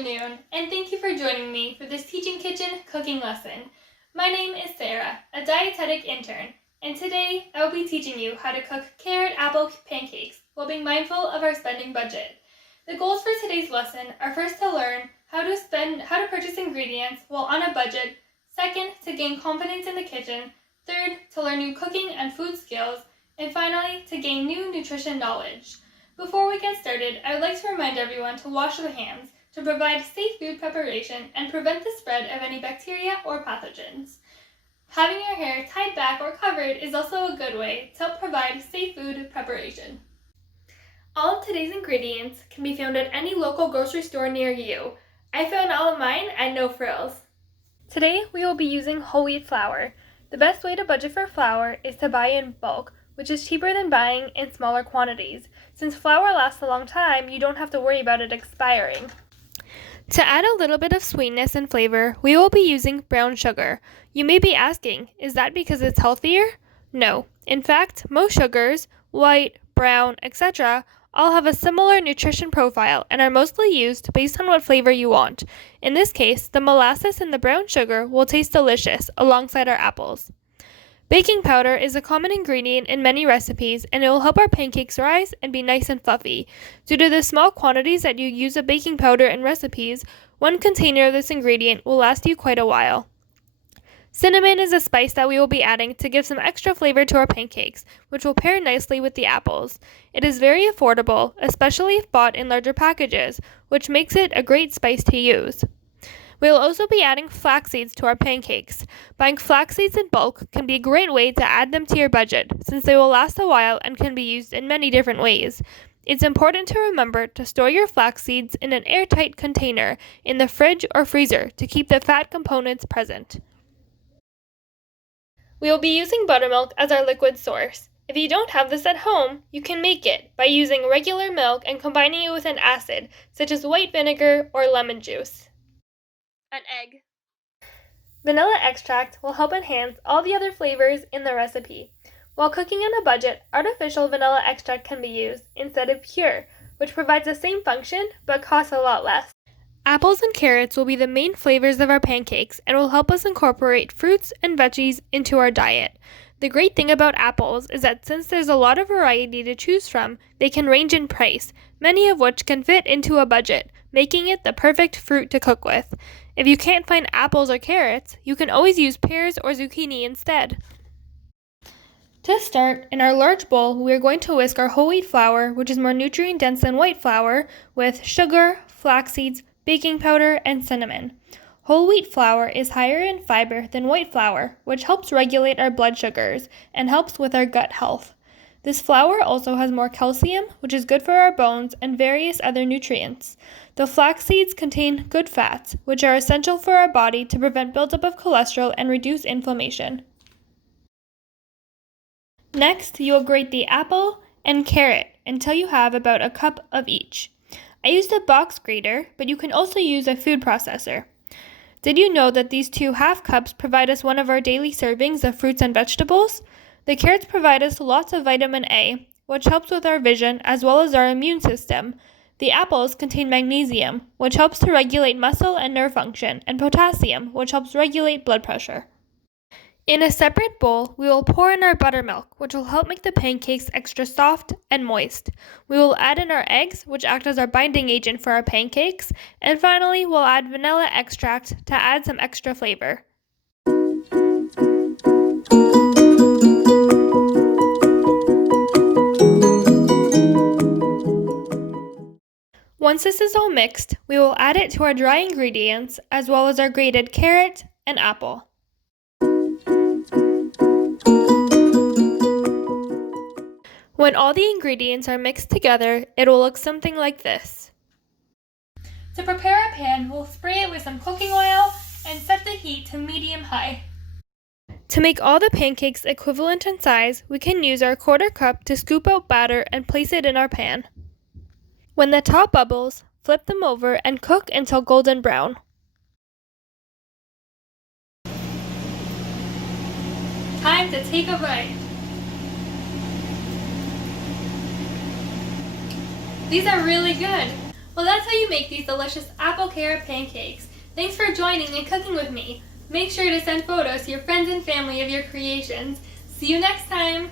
afternoon, and thank you for joining me for this Teaching Kitchen cooking lesson. My name is Sarah, a dietetic intern, and today I will be teaching you how to cook carrot apple pancakes while being mindful of our spending budget. The goals for today's lesson are first to learn how to purchase ingredients while on a budget, second to gain confidence in the kitchen, third to learn new cooking and food skills, and finally to gain new nutrition knowledge. Before we get started, I would like to remind everyone to wash their hands to provide safe food preparation and prevent the spread of any bacteria or pathogens. Having your hair tied back or covered is also a good way to help provide safe food preparation. All of today's ingredients can be found at any local grocery store near you. I found all of mine at No Frills. Today we will be using whole wheat flour. The best way to budget for flour is to buy in bulk, which is cheaper than buying in smaller quantities. Since flour lasts a long time, you don't have to worry about it expiring. To add a little bit of sweetness and flavor, we will be using brown sugar. You may be asking, is that because it's healthier? No. In fact, most sugars, white, brown, etc., all have a similar nutrition profile and are mostly used based on what flavor you want. In this case, the molasses in the brown sugar will taste delicious alongside our apples. Baking powder is a common ingredient in many recipes, and it will help our pancakes rise and be nice and fluffy. Due to the small quantities that you use of baking powder in recipes, one container of this ingredient will last you quite a while. Cinnamon is a spice that we will be adding to give some extra flavor to our pancakes, which will pair nicely with the apples. It is very affordable, especially if bought in larger packages, which makes it a great spice to use. We will also be adding flax seeds to our pancakes. Buying flax seeds in bulk can be a great way to add them to your budget, since they will last a while and can be used in many different ways. It's important to remember to store your flax seeds in an airtight container in the fridge or freezer to keep the fat components present. We will be using buttermilk as our liquid source. If you don't have this at home, you can make it by using regular milk and combining it with an acid, such as white vinegar or lemon juice. An egg. Vanilla extract will help enhance all the other flavors in the recipe. While cooking on a budget, artificial vanilla extract can be used instead of pure, which provides the same function but costs a lot less. Apples and carrots will be the main flavors of our pancakes and will help us incorporate fruits and veggies into our diet. The great thing about apples is that since there's a lot of variety to choose from, they can range in price, many of which can fit into a budget, making it the perfect fruit to cook with. If you can't find apples or carrots, you can always use pears or zucchini instead. To start, in our large bowl, we are going to whisk our whole wheat flour, which is more nutrient-dense than white flour, with sugar, flax seeds, baking powder, and cinnamon. Whole wheat flour is higher in fiber than white flour, which helps regulate our blood sugars and helps with our gut health. This flour also has more calcium, which is good for our bones, and various other nutrients. The flax seeds contain good fats, which are essential for our body to prevent buildup of cholesterol and reduce inflammation. Next, you will grate the apple and carrot until you have about a cup of each. I used a box grater, but you can also use a food processor. Did you know that these 2 half cups provide us one of our daily servings of fruits and vegetables? The carrots provide us lots of vitamin A, which helps with our vision as well as our immune system. The apples contain magnesium, which helps to regulate muscle and nerve function, and potassium, which helps regulate blood pressure. In a separate bowl, we will pour in our buttermilk, which will help make the pancakes extra soft and moist. We will add in our eggs, which act as our binding agent for our pancakes, and finally, we'll add vanilla extract to add some extra flavor. Once this is all mixed, we will add it to our dry ingredients as well as our grated carrot and apple. When all the ingredients are mixed together, it will look something like this. To prepare a pan, we'll spray it with some cooking oil and set the heat to medium-high. To make all the pancakes equivalent in size, we can use our 1/4 cup to scoop out batter and place it in our pan. When the top bubbles, flip them over and cook until golden brown. Time to take a bite. These are really good. Well, that's how you make these delicious apple carrot pancakes. Thanks for joining and cooking with me. Make sure to send photos to your friends and family of your creations. See you next time!